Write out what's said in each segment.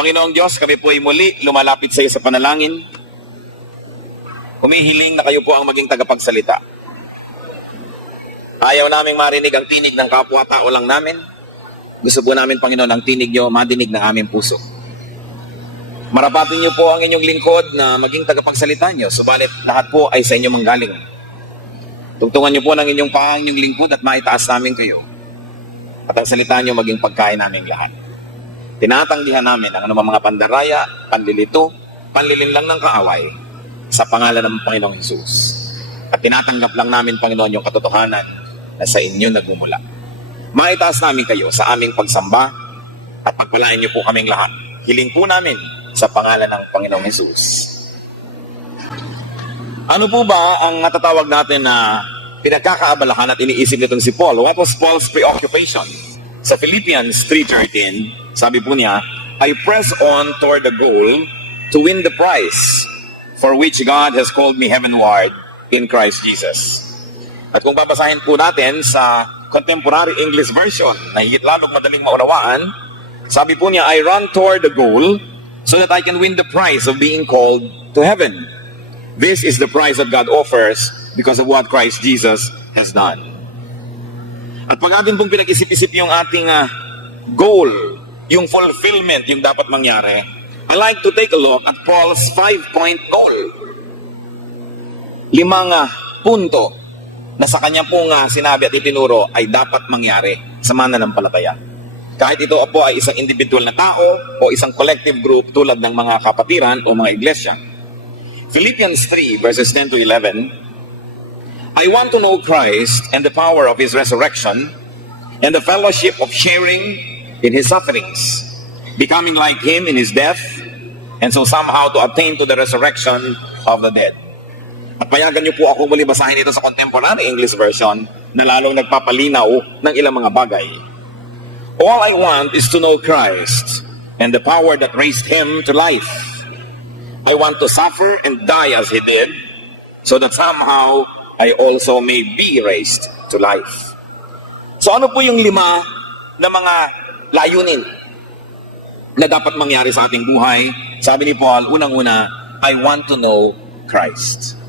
Panginoong Diyos, kami po ay muli lumalapit sa iyo sa panalangin. Humihiling na kayo po ang maging tagapagsalita. Ayaw naming marinig ang tinig ng kapwa-tao lang namin. Gusto po namin, Panginoon, ang tinig niyo madinig ng aming puso. Marapatin niyo po ang inyong lingkod na maging tagapagsalita niyo, subalit lahat po ay sa inyo manggaling. Tungtungan niyo po ng inyong pahang inyong lingkod at maitaas namin kayo. At ang salita niyo maging pagkain namin lahat. Tinatanggihan namin ang anumang mga pandaraya, panlilito, panlilinlang ng kaaway sa pangalan ng Panginoong Hesus. At tinatanggap lang namin, Panginoon, yung katotohanan na sa inyo nagmumula. Maitaas namin kayo sa aming pagsamba at pagpalain niyo po kaming lahat. Hiling po namin sa pangalan ng Panginoong Hesus. Ano po ba ang natatawag natin na pinagkakaabalahan at iniisip nitong si Paul? What was Paul's preoccupation? Sa Philippians 3:13, sabi po niya, I press on toward the goal to win the prize for which God has called me heavenward in Christ Jesus. At kung babasahin po natin sa Contemporary English Version na higit lalong madaling maunawaan, sabi po niya, I run toward the goal so that I can win the prize of being called to heaven. This is the prize that God offers because of what Christ Jesus has done. At pag atin pong pinag-isip-isip yung ating goal, yung fulfillment, yung dapat mangyari, I like to take a look at Paul's 5-point goal. 5 punto na sa kanya pong sinabi at itinuro ay dapat mangyari sa mananampalataya. Kahit ito po ay isang individual na tao o isang collective group tulad ng mga kapatiran o mga iglesia. Philippians 3 verses 10 to 11, I want to know Christ and the power of His resurrection and the fellowship of sharing in His sufferings, becoming like Him in His death, and so somehow to attain to the resurrection of the dead. At payagan niyo po ako muli basahin ito sa Contemporary English Version na lalong nagpapalinaw ng ilang mga bagay. All I want is to know Christ and the power that raised Him to life. I want to suffer and die as He did, so that somehow I also may be raised to life. So ano po yung 5 na mga layunin na dapat mangyari sa ating buhay? Sabi ni Paul, unang-una, I want to know Christ.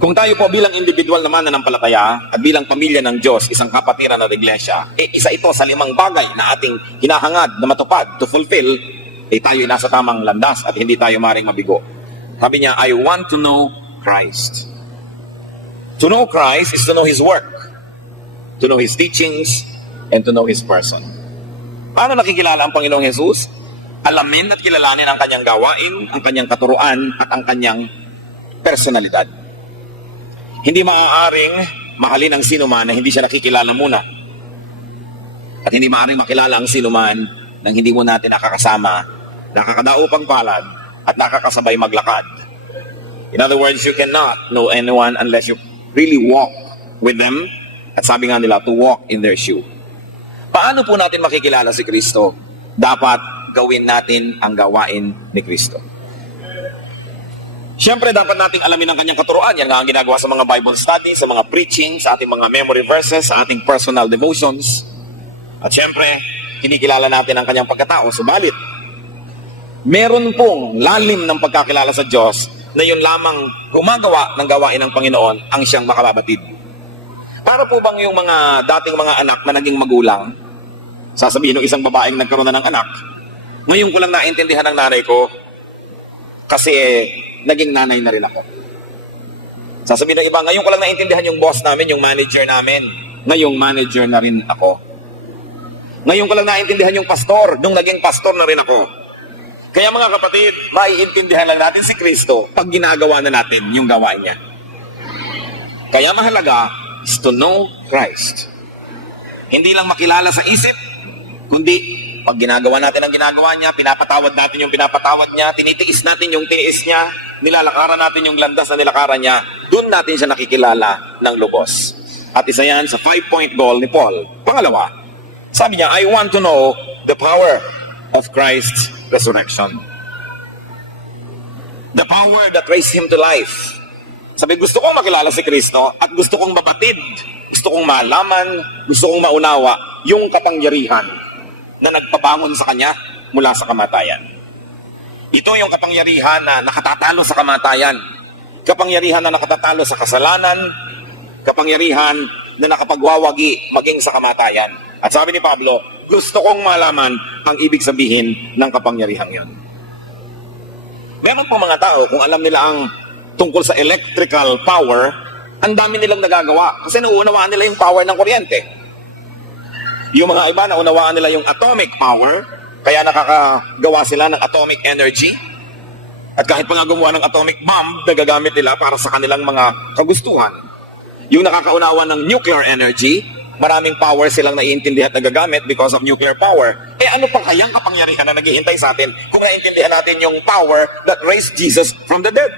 Kung tayo po bilang individual naman na nanampalataya at bilang pamilya ng Diyos, isang kapatiran at iglesia, isa ito sa 5 bagay na ating hinahangad na matupad, to fulfill, tayo ay nasa tamang landas at hindi tayo maring mabigo. Sabi niya, I want to know Christ. To know Christ is to know His work, to know His teachings, and to know His person. Paano nakikilala ang Panginoong Hesus? Alamin at kilalanin ang kanyang gawain, ang kanyang katuruan, at ang kanyang personalidad. Hindi maaaring mahalin ang sinuman na hindi siya nakikilala muna. At hindi maaaring makilala ang sinuman nang hindi mo natin nakakasama, nakakadaupang palad, at nakakasabay maglakad. In other words, you cannot know anyone unless you really walk with them. At sabi nga nila, to walk in their shoe. Paano po natin makikilala si Kristo? Dapat gawin natin ang gawain ni Kristo. Siyempre, dapat nating alamin ang kanyang katuruan. Yan nga ang ginagawa sa mga Bible study, sa mga preaching, sa ating mga memory verses, sa ating personal devotions. At siyempre, kinikilala natin ang kanyang pagkatao. Subalit, meron pong lalim ng pagkakilala sa Diyos na yun lamang gumagawa ng gawain ng Panginoon ang siyang makababatid. Para po bang yung mga dating mga anak na naging magulang, sasabihin ng isang babaeng nagkaroon na ng anak, ngayon ko lang naintindihan ng nanay ko kasi naging nanay na rin ako. Sasabihin ng iba, ngayon ko lang naintindihan yung boss namin, yung manager namin, ngayong manager na rin ako. Ngayon ko lang naintindihan yung pastor, nung naging pastor na rin ako. Kaya mga kapatid, maiintindihan lang natin si Kristo pag ginagawa na natin yung gawain niya. Kaya mahalaga is to know Christ. Hindi lang makilala sa isip, kundi pag ginagawa natin ang ginagawa niya, pinapatawad natin yung pinapatawad niya, tinitiis natin yung tiniis niya, nilalakaran natin yung landas na nilakaran niya, doon natin siya nakikilala ng lubos. At isa yan sa 5-point goal ni Paul. Pangalawa, sabi niya, I want to know the power of Christ's resurrection. The power that raised Him to life. Sabi, gusto kong makilala si Kristo at gusto kong mabatid, gusto kong malaman, gusto kong maunawa yung kapangyarihan na nagpabangon sa Kanya mula sa kamatayan. Ito yung kapangyarihan na nakatatalo sa kamatayan. Kapangyarihan na nakatatalo sa kasalanan. Kapangyarihan na nakapagwawagi maging sa kamatayan. At sabi ni Pablo, gusto kong malaman ang ibig sabihin ng kapangyarihang yon. Meron po mga tao, kung alam nila ang tungkol sa electrical power, ang dami nilang nagagawa. Kasi nauunawaan nila yung power ng kuryente. Yung mga iba, naunawaan nila yung atomic power, kaya nakakagawa sila ng atomic energy. At kahit pa nga gumawa ng atomic bomb, nagagamit nila para sa kanilang mga kagustuhan. Yung nakakaunawa ng nuclear energy, maraming power silang naiintindihan at nagagamit because of nuclear power. Eh ano pa kayang kapangyarihan na naghihintay sa atin kung naiintindihan natin yung power that raised Jesus from the dead?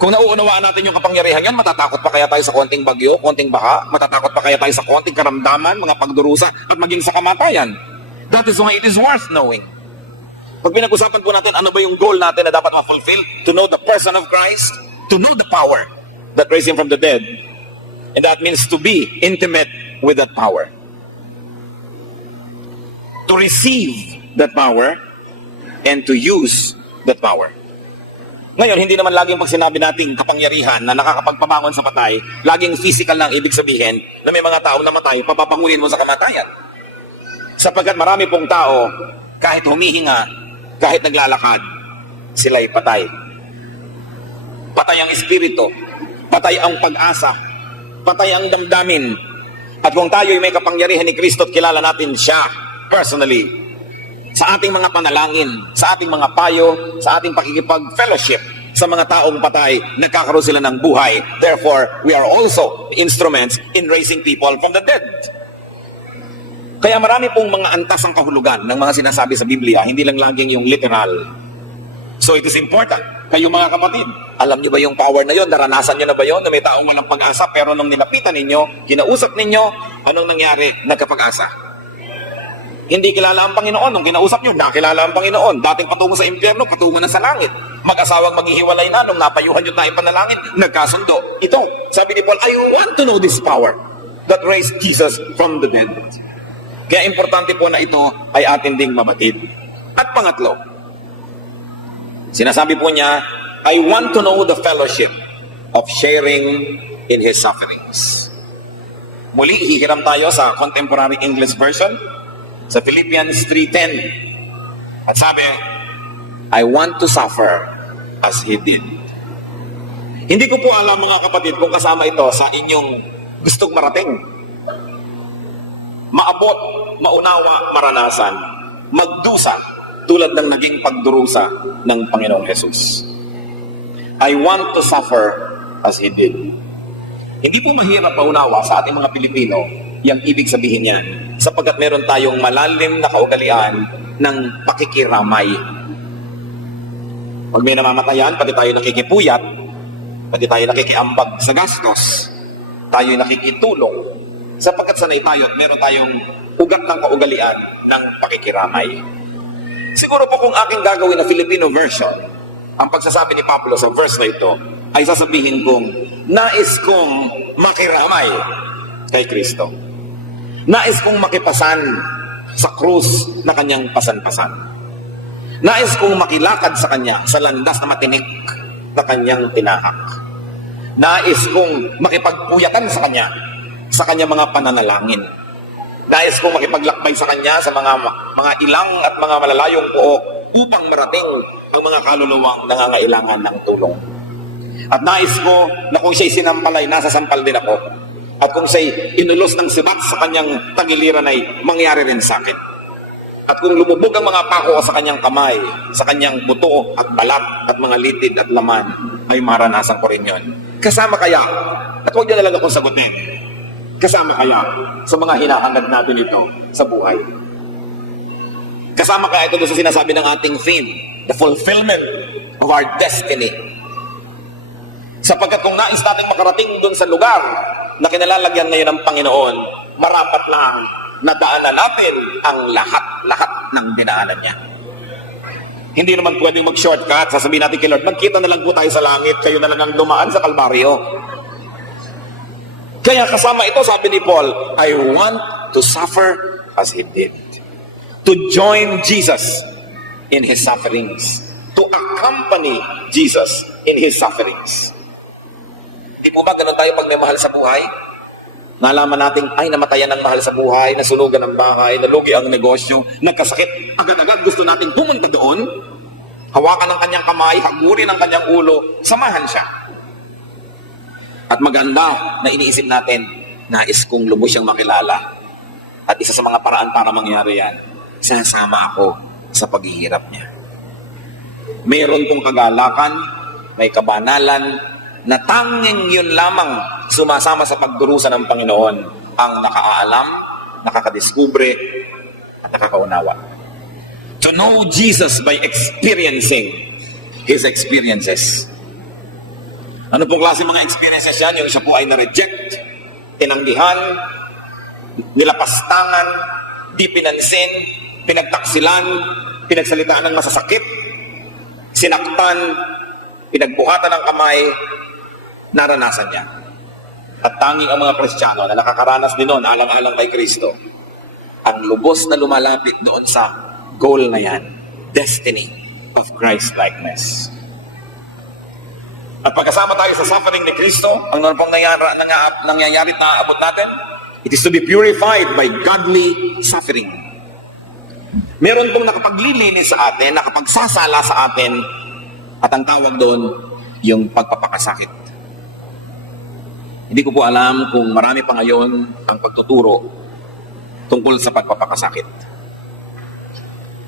Kung nauunawaan natin yung kapangyarihan yan, matatakot pa kaya tayo sa konting bagyo, konting baha? Matatakot pa kaya tayo sa konting karamdaman, mga pagdurusa, at maging sa kamatayan? That is why it is worth knowing. Pag pinag-usapan po natin, ano ba yung goal natin na dapat ma-fulfill? To know the person of Christ, to know the power that raised Him from the dead. And that means to be intimate with that power. To receive that power and to use that power. Ngayon, hindi naman laging pag sinabi nating kapangyarihan na nakakapagpabangon sa patay, laging physical lang ibig sabihin na may mga taong namatay, papapangunin mo sa kamatayan. Sapagkat marami pong tao, kahit humihinga, kahit naglalakad, sila'y patay. Patay ang espiritu, patay ang pag-asa, patay ang damdamin. At kung tayo'y may kapangyarihan ni Kristo at kilala natin siya personally, sa ating mga panalangin, sa ating mga payo, sa ating pakikipag-fellowship sa mga taong patay, nagkakaroon sila ng buhay. Therefore, we are also instruments in raising people from the dead. Kaya marami pong mga antas ang kahulugan ng mga sinasabi sa Biblia, hindi lang laging yung literal. So it is important. Kayo mga kapatid, alam niyo ba yung power na yon? Naranasan niyo na ba yon? Na may taong walang pag-asa, pero nung nilapitan ninyo, kinausap ninyo, anong nangyari? Nagkapag-asa. Hindi kilala ang Panginoon. Nung kinausap nyo, nakilala ang Panginoon. Dating patungo sa impyerno, patungo na sa langit. Mag-asawang maghihiwalay na, nung napayuhan yun na ipanalangin, nagkasundo. Ito, sabi ni Paul, I want to know this power that raised Jesus from the dead. Kaya importante po na ito ay atin ding mabatid. At pangatlo, sinasabi po niya, I want to know the fellowship of sharing in His sufferings. Muli, hihiram tayo sa Contemporary English Version, sa Philippians 3:10. At sabi, I want to suffer as He did. Hindi ko po alam mga kapatid kung kasama ito sa inyong gustong marating. Maabot, maunawa, maranasan, magdusa tulad ng naging pagdurusa ng Panginoong Jesus. I want to suffer as He did. Hindi po mahirap maunawa sa ating mga Pilipino yung ibig sabihin niyan, sapagkat meron tayong malalim na kaugalian ng pakikiramay. Pag may namamatayan, pati tayo nakikipuyat, pati tayo nakikiambag sa gastos, tayo nakikitulong, sapagkat sanay tayo at meron tayong ugat ng kaugalian ng pakikiramay. Siguro po kung aking gagawin na Filipino version, ang pagsasabi ni Pablo sa verse na ito, ay sasabihin kong, nais kong makiramay kay Kristo. Nais kong makipasan sa krus na kanyang pasan-pasan. Nais kong makilakad sa kanya sa landas na matinik na kanyang tinahak. Nais kong makipagpuyatan sa kanya mga pananalangin. Nais kong makipaglakbay sa kanya sa mga ilang at mga malalayong puok upang marating ang mga kaluluwang nangangailangan ng tulong. At nais ko na kung siya'y sinampalay, nasa sampal din ako. At kung siya'y inulos ng sibat sa kanyang tagiliran ay mangyari rin sa akin. At kung lumubog ang mga pako sa kanyang kamay, sa kanyang buto at balat at mga litid at laman, ay maranasan ko rin yun. Kasama kaya, at huwag niyo na lang akong sagutin, kasama kaya sa mga hinahangad natin ito sa buhay? Kasama kaya ito doon sa sinasabi ng ating theme, the fulfillment of our destiny. Sapagkat kung nais natin makarating doon sa lugar na kinalalagyan ngayon ng Panginoon, marapat lang na daanan natin ang lahat ng dinaanan niya. Hindi naman pwedeng mag-shortcut. Sasabihin natin kay Lord, magkita na lang po tayo sa langit, kayo na lang ang dumaan sa Kalbaryo. Kaya kasama ito, sabi ni Paul, I want to suffer as He did. to join Jesus in His sufferings, to accompany Jesus in His sufferings. Di po ba ganun tayo pag may mahal sa buhay? Nalaman natin, ay namatayan ng mahal sa buhay, nasunugan ng bahay, nalugi ang negosyo, nagkasakit, agad-agad gusto natin pumunta doon, hawakan ng kanyang kamay, hagurin ang kanyang ulo, samahan siya. At maganda na iniisip natin, nais kong lubos siyang makilala. At isa sa mga paraan para mangyari yan, sasama ako sa paghihirap niya. Mayroon pong kagalakan, may kabanalan, na tanging yun lamang sumasama sa pagdurusa ng Panginoon ang nakaalam, nakakadiskubre, at nakakaunawa. To know Jesus by experiencing His experiences. Ano pong klase mga experiences yan? Yung siya po ay na-reject, tinanggihan, nilapastangan, di pinansin, pinagtaksilan, pinagsalitaan ng masasakit, sinaktan, pinagbuhatan ng kamay, naranasan niya. At tanging ang mga Kristiyano na nakakaranas din noon, alang-alang kay Kristo, ang lubos na lumalapit doon sa goal na yan, destiny of Christ-likeness. At pagkasama tayo sa suffering ni Kristo, ang ano pong nangyayari at naaabot natin, it is to be purified by godly suffering. Meron pong nakapaglilinis sa atin, nakapagsasala sa atin, at ang tawag doon, yung pagpapakasakit. Hindi ko po alam kung marami pa ngayon ang pagtuturo tungkol sa pagpapakasakit.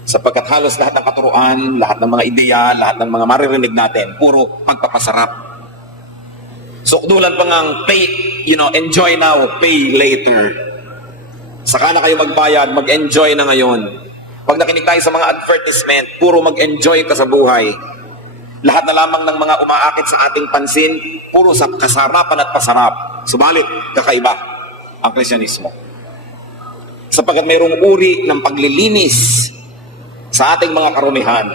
Sapagkat halos lahat ng katuruan, lahat ng mga ideya, lahat ng mga maririnig natin, puro pagpapasarap. Sukdulan pa ngang pay, enjoy now, pay later. Saka na kayo magbayad, mag-enjoy na ngayon. Pag nakinig tayo sa mga advertisement, puro mag-enjoy ka sa buhay. Lahat na lamang ng mga umaakit sa ating pansin, puro sa kasarapan at pasarap. Subalit, kakaiba ang Kristyanismo. Sapagkat mayroong uri ng paglilinis sa ating mga karumihan.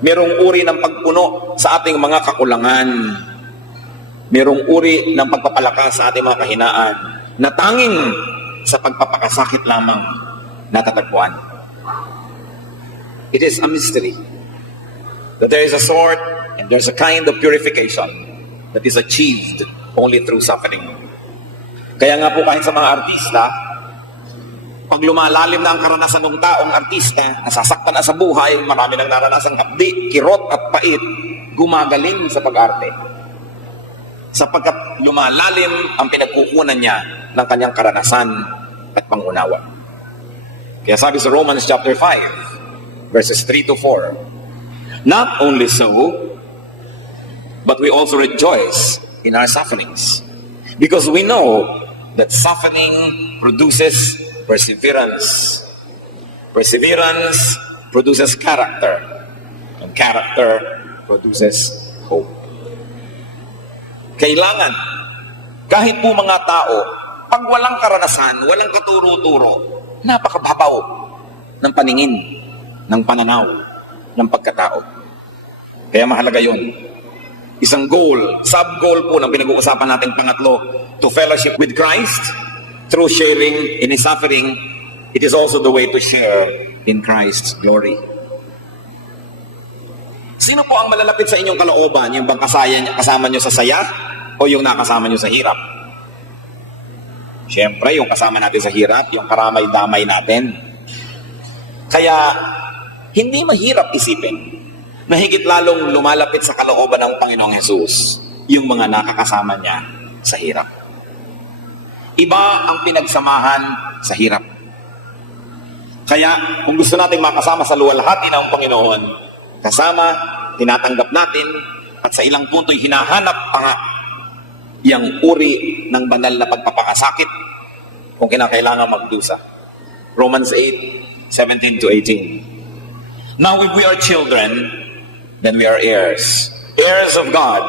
Mayroong uri ng pagpuno sa ating mga kakulangan. Mayroong uri ng pagpapalakas sa ating mga kahinaan na tanging sa pagpapakasakit lamang natatagpuan. It is a mystery that there is a sort and there's a kind of purification that is achieved only through suffering. Kaya nga po kahit sa mga artista, pag lumalalim na ang karanasan ng taong artista, nasasaktan na sa buhay, marami nang naranasang hapdi, kirot at pait, gumagaling sa pag-arte. Sapagkat lumalalim ang pinagkukunan niya ng kanyang karanasan at pangunawa. Kaya sabi sa Romans chapter 5, verses 3 to 4, not only so, but we also rejoice in our sufferings, because we know that suffering produces perseverance. Perseverance produces character, and character produces hope. Kailangan, kahit po mga tao, pag walang karanasan, walang katuro-turo, napakababaw ng paningin, ng pananaw, ng pagkatao. Kaya mahalaga yun. Isang goal, sub-goal po ng pinag-uusapan natin pangatlo, to fellowship with Christ through sharing in His suffering. It is also the way to share in Christ's glory. Sino po ang malalapit sa inyong kalooban? Yung bang kasama nyo sa saya o yung nakasama nyo sa hirap? Siyempre, yung kasama natin sa hirap, yung karamay-damay natin. Kaya, hindi mahirap isipin na higit lalong lumalapit sa kalooban ng Panginoong Hesus yung mga nakakasama niya sa hirap. Iba ang pinagsamahan sa hirap. Kaya, kung gusto nating makasama sa luwalhati ng Panginoon, kasama, tinatanggap natin, at sa ilang punto'y hinahanap pa nga yung uri ng banal na pagpapakasakit kung kinakailangan magdusa. Romans 8:17 to 18. Now if we are children, then we are heirs, heirs of God,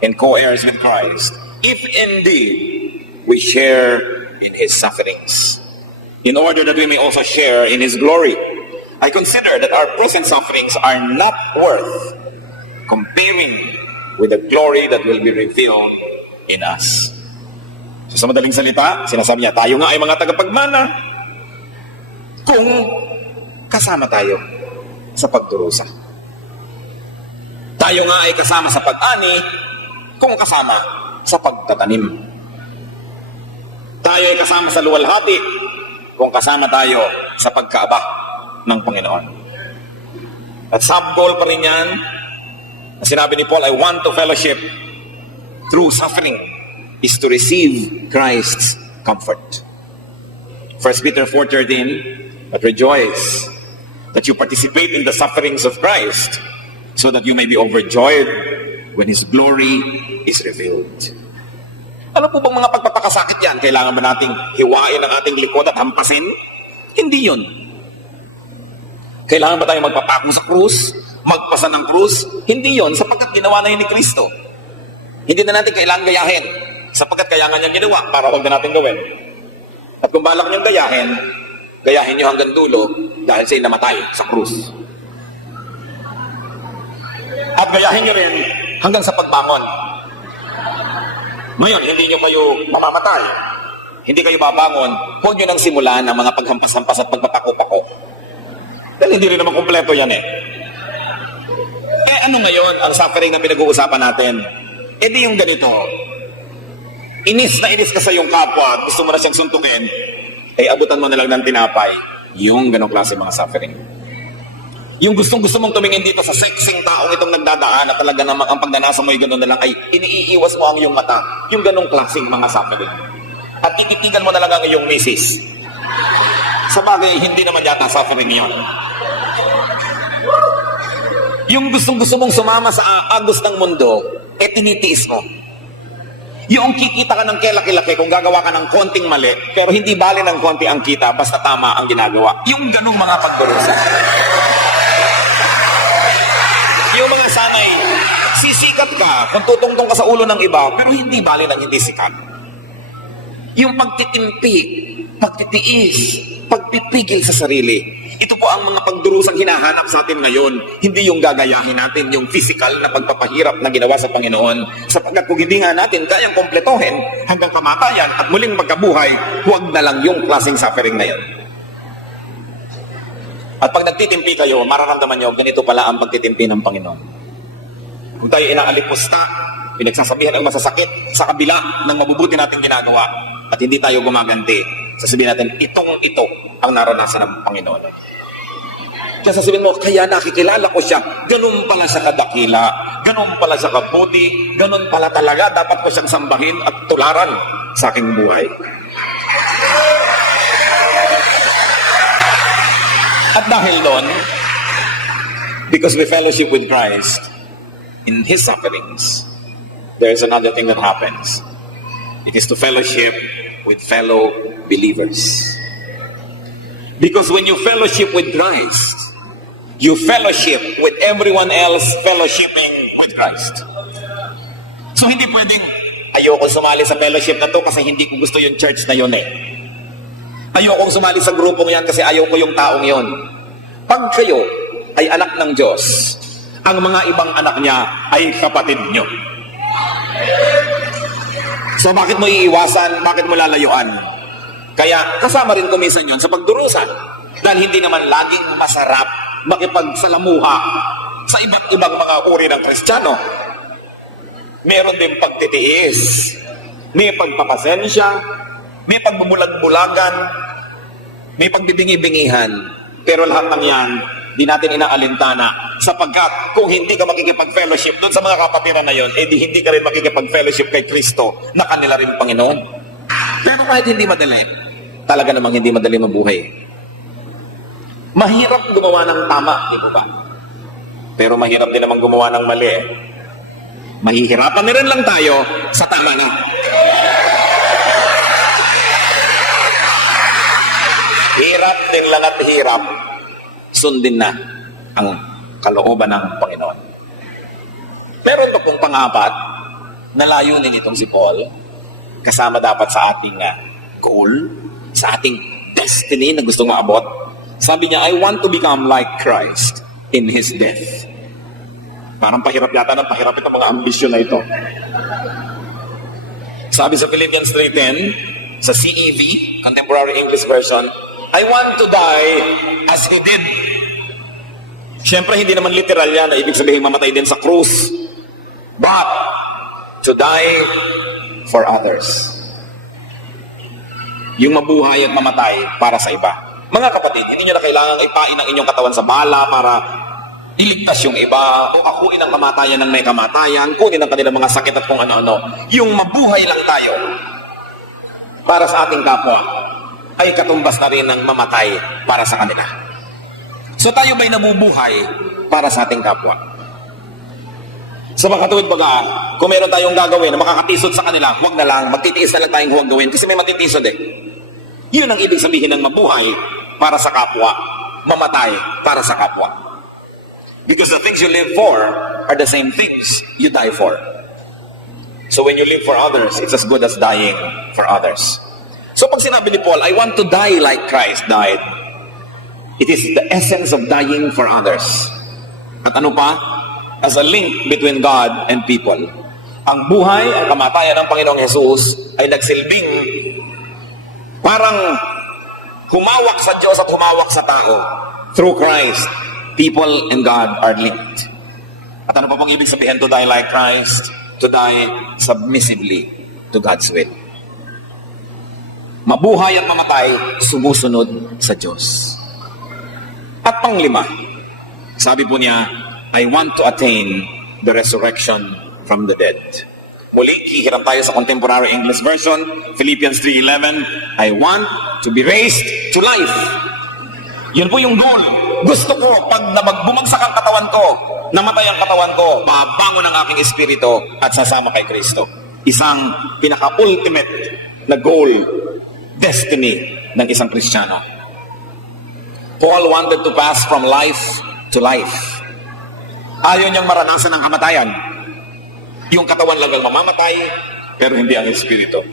and co-heirs with Christ, if indeed we share in His sufferings, in order that we may also share in His glory. I consider that our present sufferings are not worth comparing with the glory that will be revealed in us. So, sa madaling salita, sinasabi niya, tayo nga ay mga tagapagmana kung kasama tayo sa pagdurusa. Tayo nga ay kasama sa pag-ani kung kasama sa pagtatanim. Tayo ay kasama sa luwalhati kung kasama tayo sa pagkaaba ng Panginoon. At sub-goal pa rin yan, na sinabi ni Paul, I want to fellowship through suffering, is to receive Christ's comfort. 1 Peter 4:13, but rejoice that you participate in the sufferings of Christ, so that you may be overjoyed when His glory is revealed. Ano po bang mga pagpapakasakit yan? Kailangan ba nating hiwain ang ating likod at hampasin? Hindi yun. Kailangan ba tayo magpapako sa krus? Magpasa ng krus? Hindi yun, sapagkat ginawa na yun ni Kristo. Hindi na natin kailangan gayahin, sapagkat kaya nga niyang ginawa para huwag na natin gawin. At kung balak niyong gayahin niyo hanggang dulo dahil siya'y namatay sa krus. At gayahin niyo rin hanggang sa pagbangon. Ngayon, hindi niyo kayo mamamatay. Hindi kayo babangon. Huwag niyo nang simulan ang mga paghampas-hampas at pagpapako-pako. Dahil hindi rin naman kumpleto yan eh. Ano ngayon ang suffering na pinag-uusapan natin? Di yung ganito. Inis na inis ka sa iyong kapwa at gusto mo na siyang suntukin, abutan mo na lang ng tinapay. Yung ganong klase mga suffering. Yung gustong-gusto mong tumingin dito sa sexing taong itong nagdadaan at talaga namang ang pagdanasa mo ay gano'n na lang ay iniiwas mo ang iyong mata. Yung ganong klaseng mga suffering. At ititigan mo na lang ang iyong misis. Sa bagay, hindi naman yata suffering yun. Yung gustong-gusto mong sumama sa agos ng mundo, tinitiis mo. Yung kikita ka ng kelaki-laki kung gagawa ka ng konting mali, pero hindi bali ng konti ang kita, basta tama ang ginagawa. Yung ganung mga pagdurusa. Yung mga sanay, sisikat ka kung tutungtong ka sa ulo ng iba, pero hindi bali ng hindi sikat. Yung pagtitimpi, pagtitiis, pagpipigil sa sarili. Ito po ang mga pagdurusang hinahanap sa atin ngayon. Hindi yung gagayahin natin yung physical na pagpapahirap na ginawa sa Panginoon. Sapagkat kung hindi nga natin kayang kompletohin hanggang kamatayan at muling magkabuhay, huwag na lang yung klaseng suffering na yun. At pag nagtitimpi kayo, mararamdaman nyo, ganito pala ang pagtitimpi ng Panginoon. Kung tayo inaalipusta, pinagsasabihan ang masasakit sa kabila ng mabubuti nating ginagawa at hindi tayo gumaganti, sasabihin natin, ito ang naranasan ng Panginoon. Kaya sasabihin mo, kaya nakikilala ko siya, ganun pala siya kadakila, ganun pala siya kaputi, ganun pala talaga, dapat ko siyang sambahin at tularan sa aking buhay. At dahil doon, because we fellowship with Christ in His sufferings, there is another thing that happens. It is to fellowship with fellow believers. Because when you fellowship with Christ, you fellowship with everyone else fellowshipping with Christ. So hindi pwedeng, ayokong sumali sa fellowship na to kasi hindi ko gusto yung church na yun eh. Ayokong sumali sa grupong yan kasi ayoko yung taong yun. Pag kayo ay anak ng Diyos, ang mga ibang anak niya ay kapatid niyo. So bakit mo iiwasan? Bakit mo lalayuan? Kaya kasama rin ko minsan yun sa pagdurusan. Dahil hindi naman laging masarap makipagsalamuha sa iba't ibang mga uri ng Kristiyano. Meron din pagtitiis, may pagpapasensya, may pagbubulag-bulagan, may pagbibingi-bingihan. Pero lahat ng yan, di natin inaalintana sapagkat kung hindi ka makikipag-fellowship doon sa mga kapatiran na yon, di hindi ka rin makikipag-fellowship kay Kristo na kanila rin Panginoon. Pero kahit hindi madali, talaga namang hindi madali mabuhay. Mahirap gumawa ng tama, di ba? Pero mahirap din naman gumawa ng mali. Mahihirapan na rin lang tayo sa tama na. Hirap din lang at hirap, sundin na ang kalooban ng Panginoon. Pero ito pong pang-apat, nalayunin itong si Paul, kasama dapat sa ating goal, sa ating destiny na gustong maabot. Sabi niya, I want to become like Christ in His death. Parang pahirap yata ng pahirap itong mga ambisyon na ito. Sabi sa Philippians 3:10, sa CEV, Contemporary English Version, I want to die as He did. Siyempre, hindi naman literal yan na ibig sabihin mamatay din sa krus. But, to die for others. Yung mabuhay at mamatay para sa iba. Mga kapatid, hindi nyo na kailangang ipain ang inyong katawan sa bala para iligtas yung iba o akuin ang kamatayan ng may kamatayan, kunin ang kanilang mga sakit at kung ano-ano. Yung mabuhay lang tayo para sa ating kapwa ay katumbas na rin ng mamatay para sa kanila. So tayo ba'y nabubuhay para sa ating kapwa? Sa mga katuwid baga, kung meron tayong gagawin na makakatisod sa kanila, huwag na lang, magtitiis na lang tayong huwag gawin kasi may matitisod eh. Yun ang ibig sabihin ng mabuhay para sa kapwa, mamatay para sa kapwa. Because the things you live for are the same things you die for. So when you live for others, it's as good as dying for others. So pag sinabi ni Paul, I want to die like Christ died, it is the essence of dying for others. At ano pa? As a link between God and people. Ang buhay, ang kamatayan ng Panginoong Jesus ay nagsilbing parang humawak sa Diyos at humawak sa tao. Through Christ, people and God are linked. At ano pa pong ibig sabihin to die like Christ? To die submissively to God's will. Mabuhay at mamatay, sumusunod sa Diyos. At panglima, sabi po niya, I want to attain the resurrection from the dead. Muli, hihiram tayo sa Contemporary English Version, Philippians 3:11, I want to be raised to life. Yun po yung goal. Gusto ko, pag bumagsak ang katawan ko, namatay ang katawan ko, mabangon ang aking espiritu at sasama kay Kristo. Isang pinaka-ultimate na goal, destiny ng isang Kristiyano. Paul wanted to pass from life to life. Ayaw niyang maranasan ang kamatayan. Yung katawan lang ang mamamatay, pero hindi ang espiritu.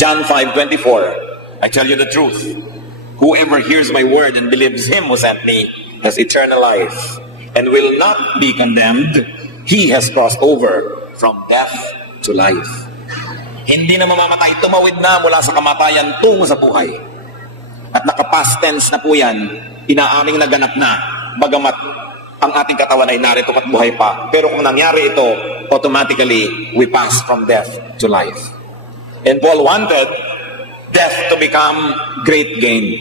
John 5:24, I tell you the truth. Whoever hears my word and believes Him who sent me has eternal life and will not be condemned. He has crossed over from death to life. Hindi na mamamatay, tumawid na mula sa kamatayan tungo sa buhay. At naka-past tense na po yan, inaaring naganap na, bagamat ang ating katawan ay narito at buhay pa. Pero kung nangyari ito, automatically, we pass from death to life. And Paul wanted death to become great gain.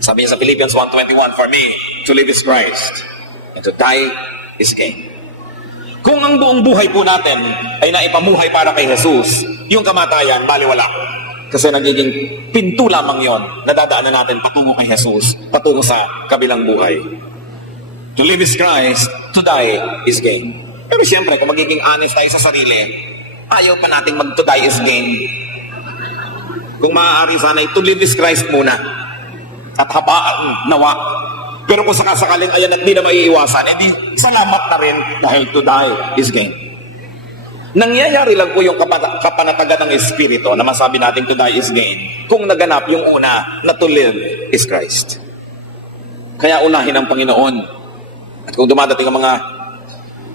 Sabi niya sa Philippians 1:21, for me, to live is Christ, and to die is gain. Kung ang buong buhay po natin ay naipamuhay para kay Jesus, yung kamatayan, baliwala. Kasi nagiging pinto lamang yon na dadaanan natin patungo kay Jesus, patungo sa kabilang buhay. To live is Christ, to die is gain. Pero siyempre, kung magiging honest tayo sa sarili, ayaw pa nating mag-to die is gain. Kung maaari sana, to live is Christ muna. At habaan nawa. Pero kung sakasakaling ayan at di na maiiwasan, edi salamat na rin dahil to die is gain. Nangyayari lang po yung kapanatagan ng Espiritu na masabi natin to die is gain kung naganap yung una na to live is Christ. Kaya unahin ang Panginoon. At kung dumadating ang mga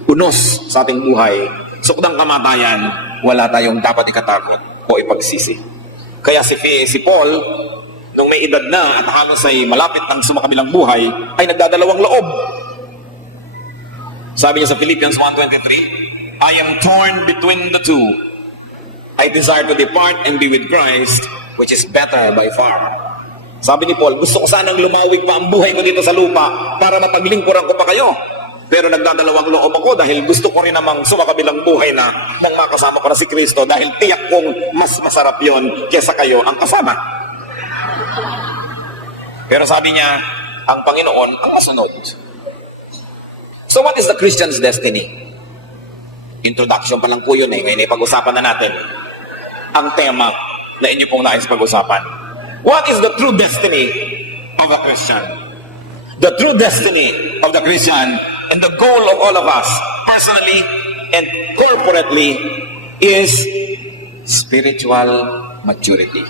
unos sa ating buhay, sukdang kamatayan, wala tayong dapat ikatakot o ipagsisi. Kaya si Paul, nung may edad na at halos ay malapit ng sumakabilang buhay, ay nagdadalawang loob. Sabi niya sa Philippians 1:23, I am torn between the two. I desire to depart and be with Christ, which is better by far. Sabi ni Paul, gusto ko sanang lumawig pa ang buhay ko dito sa lupa para mapaglingkuran ko pa kayo. Pero nagdadalawang loob ako dahil gusto ko rin namang sumakabilang buhay na nang makasama ko na si Kristo dahil tiyak kong mas masarap yon kesa kayo ang kasama. Pero sabi niya, ang Panginoon ang masunod. So what is the Christian's destiny? Introduction pa lang po yun eh. Ngayon ipag-usapan na natin ang tema na inyo pong nais pag-usapan. What is the true destiny of a Christian? The true destiny of the Christian and the goal of all of us, personally and corporately, is spiritual maturity.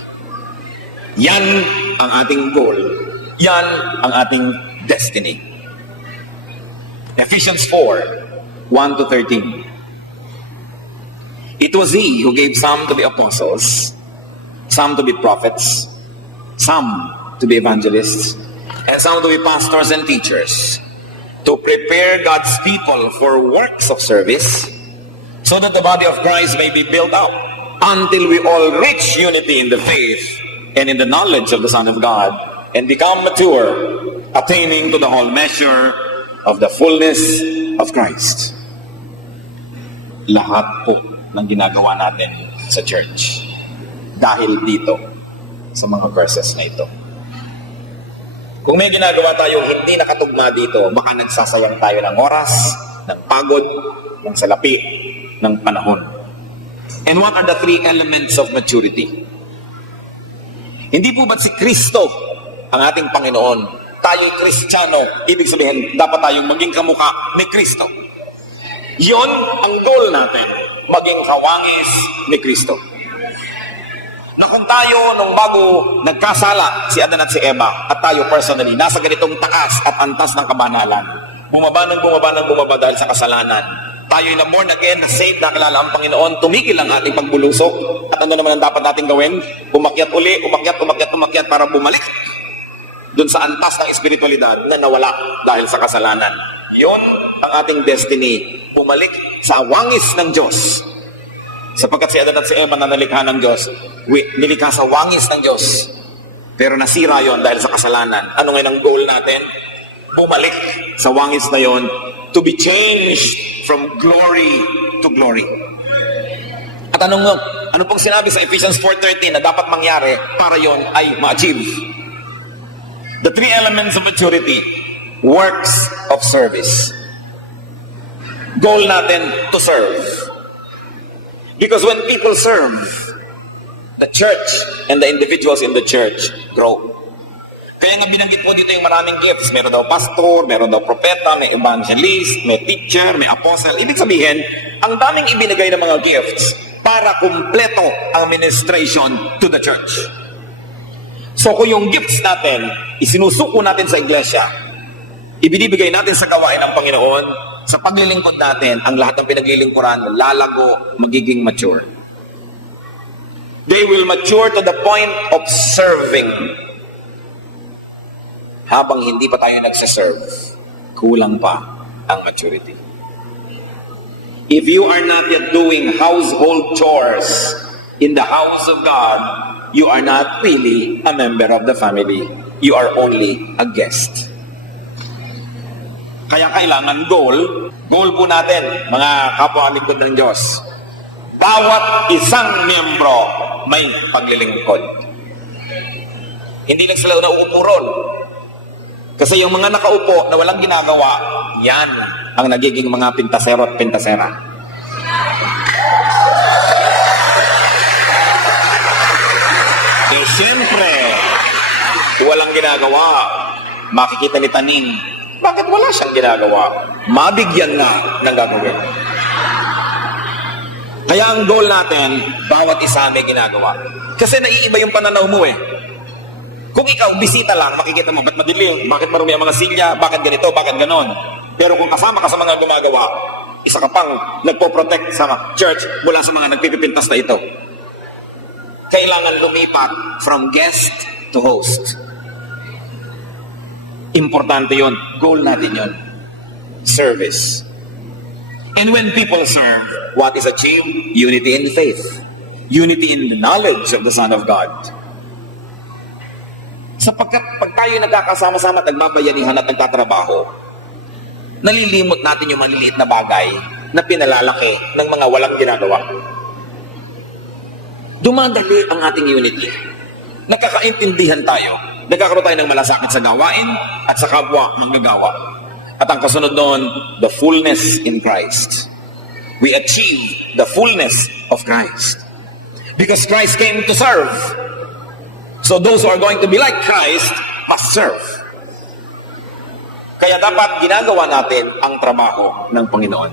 Yan ang ating goal. Yan ang ating destiny. Ephesians 4:1-13. It was He who gave some to be apostles, some to be prophets, some to be evangelists, and some to be pastors and teachers, to prepare God's people for works of service, so that the body of Christ may be built up until we all reach unity in the faith and in the knowledge of the Son of God, and become mature, attaining to the whole measure of the fullness of Christ. Lahat po ng ginagawa natin sa church dahil dito sa mga verses na ito. Kung may ginagawa tayo hindi nakatugma dito, baka nagsasayang tayo ng oras, ng pagod, ng salapi, ng panahon. And what are the three elements of maturity? Hindi po ba't si Kristo ang ating Panginoon? Tayo'y Kristiyano, ibig sabihin, dapat tayong maging kamukha ni Kristo. Yon ang goal natin, maging kawangis ni Kristo. Na kung tayo nung bago nagkasala si Adan at si Eva at tayo personally nasa ganitong taas at antas ng kabanalan, bumaba dahil sa kasalanan, tayo'y na born again, na saved, nakilala ang Panginoon, tumigil ang ating pagbulusok. At ano naman ang dapat natin gawin? Umakyat uli, umakyat para bumalik dun sa antas ng espiritualidad na nawala dahil sa kasalanan. Yun ang ating destiny, bumalik sa wangis ng Diyos. Sapagkat si Adan at si Eva na nalikha ng Diyos, nilikha sa wangis ng Diyos. Pero nasira yon dahil sa kasalanan. Ano ngayon ang goal natin? Bumalik sa wangis na yon, to be changed from glory to glory. At ano pong sinabi sa Ephesians 4:13 na dapat mangyari para yon ay ma-achieve? The three elements of maturity: works of service. Goal natin to serve. Because when people serve, the church and the individuals in the church grow. Kaya nga binanggit po dito yung maraming gifts. Meron daw pastor, meron daw propeta, may evangelist, may teacher, may apostle. Ibig sabihin, ang daming ibinigay ng mga gifts para kumpleto ang ministration to the church. So kung yung gifts natin, isinusuko natin sa iglesia, ibinibigay natin sa gawain ng Panginoon, sa paglilingkod natin, ang lahat ng pinaglilingkuran, lalago, magiging mature. They will mature to the point of serving. Habang hindi pa tayo nagsiserve, kulang pa ang maturity. If you are not yet doing household chores in the house of God, you are not really a member of the family. You are only a guest. Kaya kailangan goal po natin, mga kapwa lingkod ng Diyos. Bawat isang miyembro may paglilingkod. Hindi lang sila nauupo ron. Kasi yung mga nakaupo na walang ginagawa, yan ang nagiging mga pintasero at pintasera. Eh siyempre, walang ginagawa. Makikita ni Taning, bakit wala siyang ginagawa? Mabigyan na ng gagawin. Kaya ang goal natin, bawat isa may ginagawa. Kasi naiiba yung pananaw mo eh. Kung ikaw, bisita lang, makikita mo, ba't madilim? Bakit marumi ang mga silya? Bakit ganito? Bakit ganon? Pero kung kasama ka sa mga gumagawa, isa ka pang nagpo-protect sa church mula sa mga nagpipintas na ito. Kailangan lumipat from guest to host. Importante yon. Goal natin yon. Service. And when people serve, what is achieved? Unity in faith. Unity in the knowledge of the Son of God. Sapagkat pag tayo nagkakasama-sama at nagbabayanihan at nagtatrabaho, nalilimot natin yung maliliit na bagay na pinalalaki ng mga walang ginagawa. Dumadali ang ating unity. Nagkakaintindihan tayo. Nagkakaroon tayo ng malasakit sa gawain at sa kapwa manggagawa. At ang kasunod noon, the fullness in Christ. We achieve the fullness of Christ. Because Christ came to serve. So those who are going to be like Christ must serve. Kaya dapat ginagawa natin ang trabaho ng Panginoon.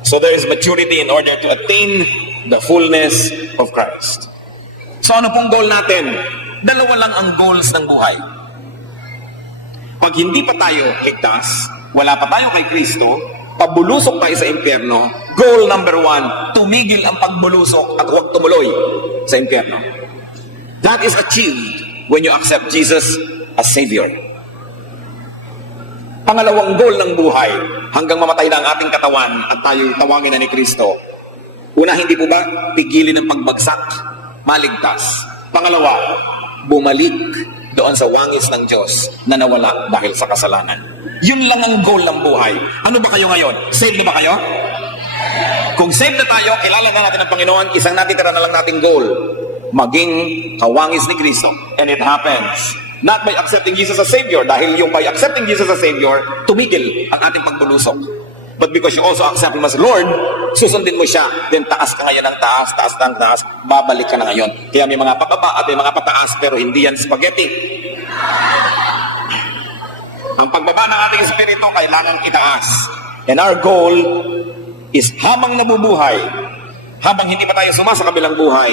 So there is maturity in order to attain the fullness of Christ. So ano pong goal natin? Dalawa lang ang goals ng buhay. Pag hindi pa tayo ligtas, wala pa tayo kay Kristo, pabulusok tayo sa impyerno, goal number 1, tumigil ang pagbulusok at huwag tumuloy sa impyerno. That is achieved when you accept Jesus as Savior. Pangalawang goal ng buhay, hanggang mamatay na ang ating katawan at tayo'y tawagin na ni Kristo. Una, hindi po ba pigilin ang pagbagsak, maligtas. Pangalawa, bumalik doon sa wangis ng Diyos na nawala dahil sa kasalanan. Yun lang ang goal ng buhay. Ano ba kayo ngayon? Saved na ba kayo? Kung saved na tayo, kilala na natin ang Panginoon, isang natitira na lang nating goal, maging kawangis ni Kristo. And it happens not by accepting Jesus as Savior, dahil yung by accepting Jesus as Savior, tumigil ang ating pagbulusok. But because you also accept Him as Lord, susundin mo siya, then taas ka ngayon ng taas, taas ng taas, babalik ka na ngayon. Kaya may mga pababa at may mga pataas, pero hindi yan spaghetti. Ang pagbaba ng ating espiritu, kailangan itaas. And our goal is habang nabubuhay, habang hindi pa tayo sumasa kabilang buhay,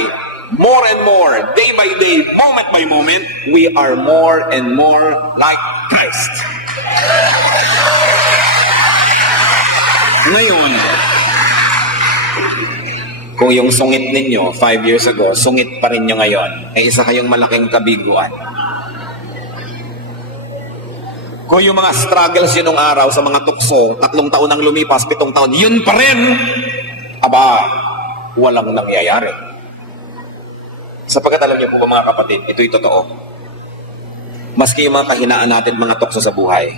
more and more, day by day, moment by moment, we are more and more like Christ. Ngayon, kung yung sungit ninyo 5 years ago, sungit pa rin nyo ngayon, ay isa kayong malaking kabiguan. Kung yung mga struggles yun nung araw sa mga tukso, 3 taon nang lumipas, 7 taon, yun pa rin, aba, walang nangyayari. Sapagkat alam niyo po ba mga kapatid, ito'y totoo. Maski yung mga kahinaan natin, mga tukso sa buhay,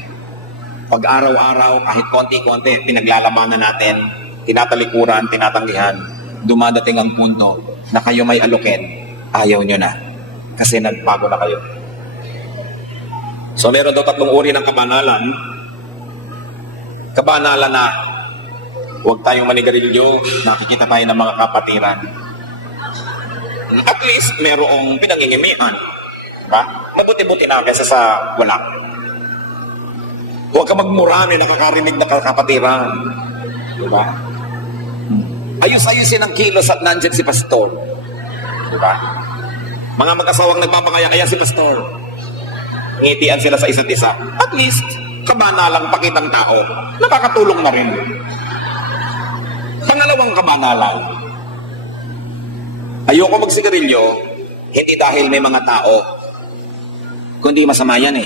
pag araw-araw, kahit konti-konti, pinaglalabanan natin, tinatalikuran, tinatanggihan, dumadating ang punto na kayo may alukin, ayaw nyo na. Kasi nagbago na kayo. So meron daw 3 uri ng kabanalan. Kabanalan na huwag tayong manigarilyo, nakikita tayo ng mga kapatiran. At least merong pinangingimihan. Diba? Mabuti-buti na kaysa sa wala. Huwag ka magmurami, nakakarinig na kapatiran. Diba? Ayos-ayusin ang kilos at nandyan si pastor. Diba? Mga mag-asawang nagpapakaya, kaya si pastor. Ngitian sila sa isa't isa. At least, kabanalang pakitang tao. Nakakatulong na rin. Pangalawang kabanalan. Ayoko magsigarilyo, hindi dahil may mga tao, kundi masama yan eh.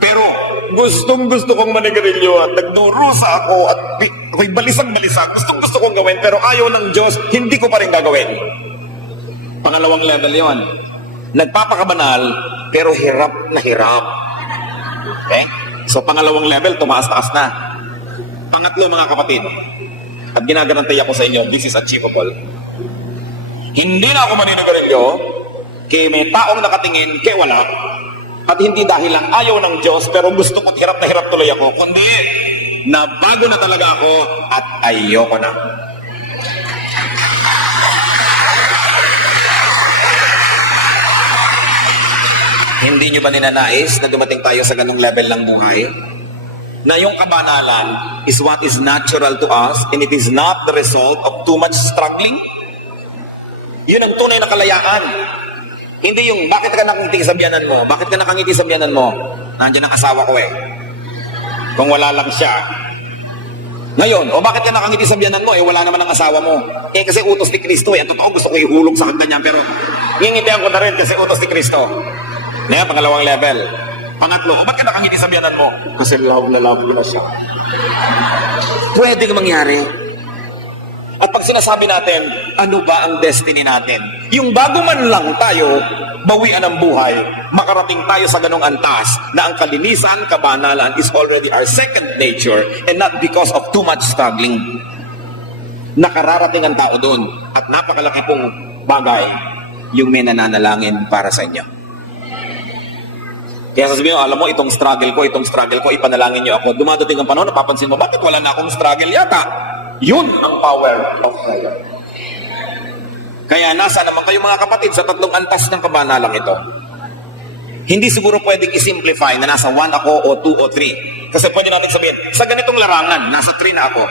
Pero gustong-gusto kong manigarilyo at nagdurusa ako at ako'y balisang-balisag. Gustong-gusto kong gawin pero ayaw ng Diyos, hindi ko pa rin gagawin. Pangalawang level yon. Nagpapakabanal pero hirap na hirap. Okay? So pangalawang level, tumaas-taas na. Pangatlo mga kapatid, at ginagarantay ako sa inyo, this is achievable. Hindi na ako maninigarilyo kay may taong nakatingin kay wala. At hindi dahil lang ayaw ng Diyos, pero gusto ko't hirap na hirap tuloy ako. Kundi, nabago na talaga ako at ayoko na. Hindi nyo ba ninanais na dumating tayo sa ganung level ng buhay? Na yung kabanalan is what is natural to us and it is not the result of too much struggling? Yun ang tunay na kalayaan. Hindi yung, bakit ka nakangiti sa biyanan mo? Bakit ka nakangiti sa biyanan mo? Nandiyan ang asawa ko eh. Kung wala lang siya. Ngayon, o bakit ka nakangiti sa biyanan mo? Eh, wala naman ang asawa mo. Eh, kasi utos ni Kristo eh. Ang totoo, gusto ko ihulog sa kanta niya. Pero, ngingitihan ko na rin kasi utos ni Kristo. Ngayon, pangalawang level. Pangatlo, o bakit ka nakangiti sa biyanan mo? Kasi love ko na siya. Pwedeng mangyari. At pag sinasabi natin, ano ba ang destiny natin? Yung bago man lang tayo, bawian ang buhay, makarating tayo sa ganong antas na ang kalinisan, kabanalan is already our second nature and not because of too much struggling. Nakararating ang tao doon at napakalaki pong bagay yung may nananalangin para sa inyo. Kaya sasabihin mo, alam mo, itong struggle ko, ipanalangin niyo ako. Dumadating ang panahon, napapansin mo, bakit wala na akong struggle yata? Yun ang power of prayer. Kaya nasa naman kayo mga kapatid sa 3 antas ng kabanalang ito. Hindi siguro pwedeng i-simplify na nasa 1 ako o 2 o 3. Kasi pwede natin sabihin, sa ganitong larangan, nasa 3 na ako.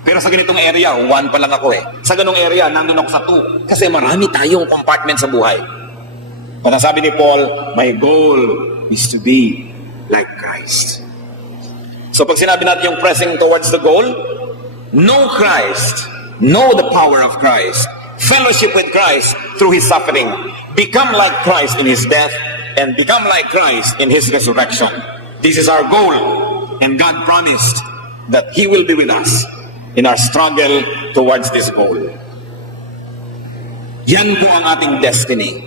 Pero sa ganitong area, 1 pa lang ako eh. Sa ganong area, nandun ako sa 2. Kasi marami tayong compartment sa buhay. At sabi ni Paul, my goal is to be like Christ. So pag sinabi natin yung pressing towards the goal, know Christ, know the power of Christ, fellowship with Christ through His suffering, become like Christ in His death, and become like Christ in His resurrection. This is our goal, and God promised that He will be with us in our struggle towards this goal. Yan po ang ating destiny.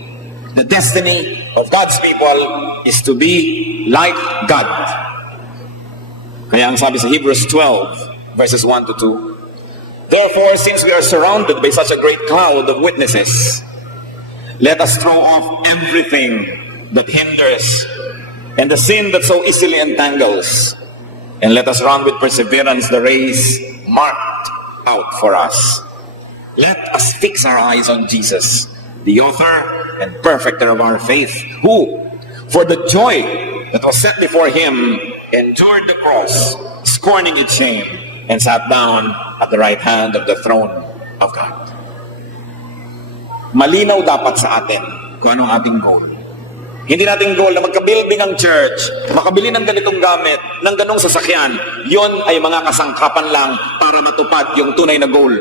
The destiny of God's people is to be like God. Kaya ang sabi sa Hebrews 12, verses 1 to 2, therefore, since we are surrounded by such a great cloud of witnesses, let us throw off everything that hinders and the sin that so easily entangles, and let us run with perseverance the race marked out for us. Let us fix our eyes on Jesus, the author and perfecter of our faith, who, for the joy that was set before Him, endured the cross, scorning its shame, and sat down at the right hand of the throne of God. Malinaw dapat sa atin kung anong ating goal. Hindi nating goal na magka-building ang church, makabili ng ganitong gamit, ng ganong sasakyan. Yon ay mga kasangkapan lang para matupad yung tunay na goal.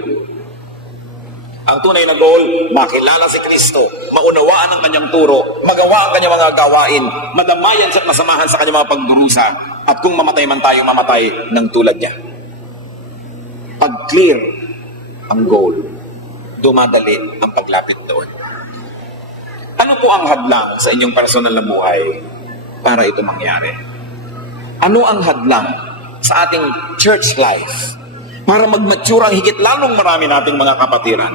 Ang tunay na goal, makilala si Kristo, maunawaan ang kanyang turo, magawa ang kanyang mga gawain, madamayan at masamahan sa kanyang mga pagdurusa, at kung mamatay man tayo, mamatay ng tulad niya. Pag clear ang goal, dumadali ang paglapit doon. Ano po ang hadlang sa inyong personal na buhay para ito mangyari? Ano ang hadlang sa ating church life para mag-mature ang higit lalong marami nating mga kapatiran?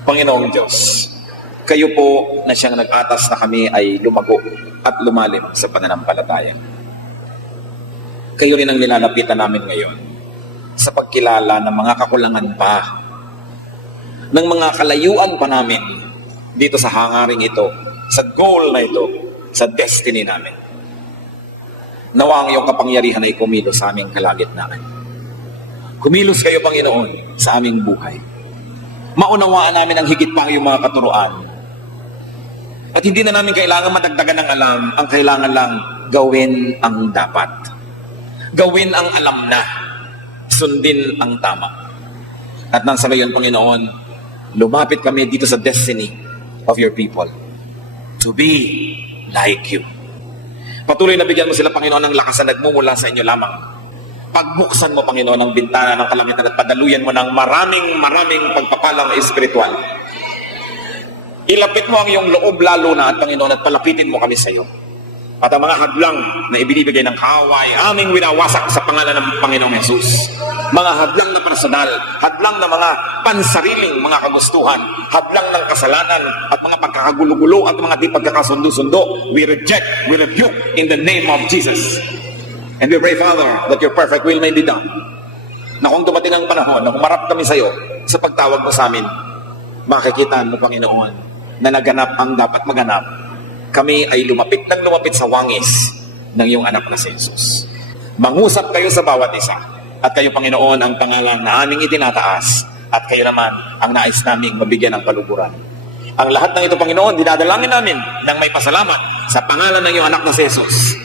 Panginoong Diyos, kayo po na siyang nag-atas na kami ay lumago at lumalim sa pananampalataya. Kayo rin ang nilalapitan namin ngayon sa pagkilala ng mga kakulangan pa, ng mga kalayuan pa namin dito sa hangaring ito, sa goal na ito, sa destiny namin. Nawa ang iyong kapangyarihan ay kumilos sa aming kalagitnaan. Kumilos kayo, Panginoon, sa aming buhay. Maunawaan namin ang higit pang iyong mga katuruan. At hindi na namin kailangan madagdagan ng alam, ang kailangan lang gawin ang dapat. Gawin ang alam na, sundin ang tama. At nang sa gayon, Panginoon, lumapit kami dito sa destiny of your people to be like you. Patuloy na bigyan mo sila, Panginoon, ng lakas na nagmumula sa inyo lamang. Pagbuksan mo, Panginoon, ang bintana ng kalangitan at padaluyan mo ng maraming pagpapalang espiritual. Ilapit mo ang iyong loob lalo na, at Panginoon, at palapitin mo kami sa iyo. At ang mga hadlang na ibinibigay ng kaaway, aming winawasak sa pangalan ng Panginoong Hesus. Mga hadlang na personal, hadlang na mga pansariling mga kagustuhan, hadlang ng kasalanan at mga pagkakagulo-gulo at mga di pagkakasundo-sundo, we reject, we rebuke in the name of Jesus. And we pray, Father, that your perfect will may be done. Na kung dumating ang panahon na humarap kami sa iyo sa pagtawag mo sa amin, makikita mo, Panginoon, na naganap ang dapat maganap. Kami ay lumapit sa wangis ng iyong anak na si Jesus. Mangusap kayo sa bawat isa. At kayo, Panginoon, ang pangalan na aming itinataas. At kayo naman ang nais naming mabigyan ng kaluguran. Ang lahat ng ito, Panginoon, dinadalangin namin ng may pasalamat sa pangalan ng iyong anak na si Jesus.